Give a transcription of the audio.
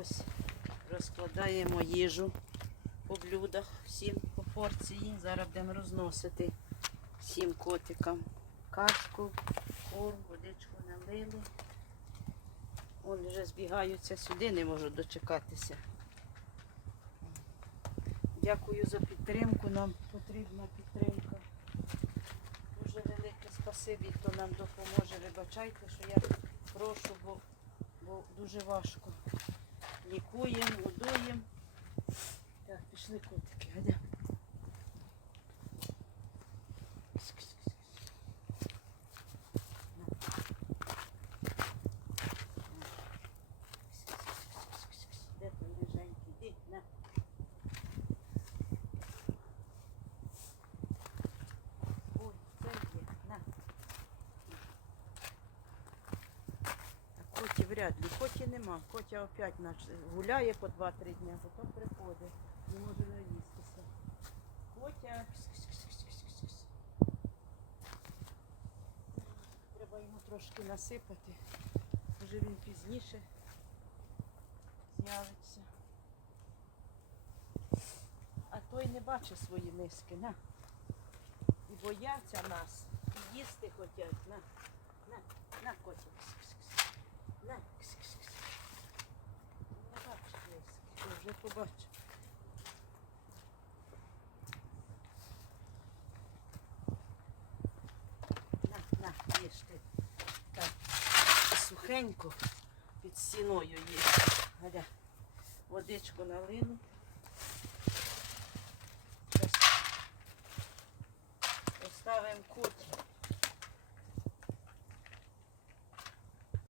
Ось розкладаємо їжу по блюдах, всім по порції. Зараз будемо розносити всім котикам. Кашку, корм, водичку налили. Вони вже збігаються сюди, не можу дочекатися. Дякую за підтримку. Нам потрібна підтримка. Дуже велике спасибі, хто нам допоможе. Вибачайте, що я прошу, бо, бо дуже важко. Лікуємо, годуємо. Так, пішли котики, гадя. Де ти леженький? Іди, на. Ой, це є, на. А коті вряд коті нема. Котя опять гуляє по 2-3 дні, потім приходить. Не може наїстися. Котя. Треба йому трошки насипати. Може він пізніше з'явиться. А той не бачить свої миски, на. І бояться нас. І їсти хотять. На, на, на, котик. Кс-кс-кс. На, кс-кс-кс. Не бачить миски. Ти вже побачив. На, на, їж ти. Так, сухенько під стіною є. Гадя, водичку налину.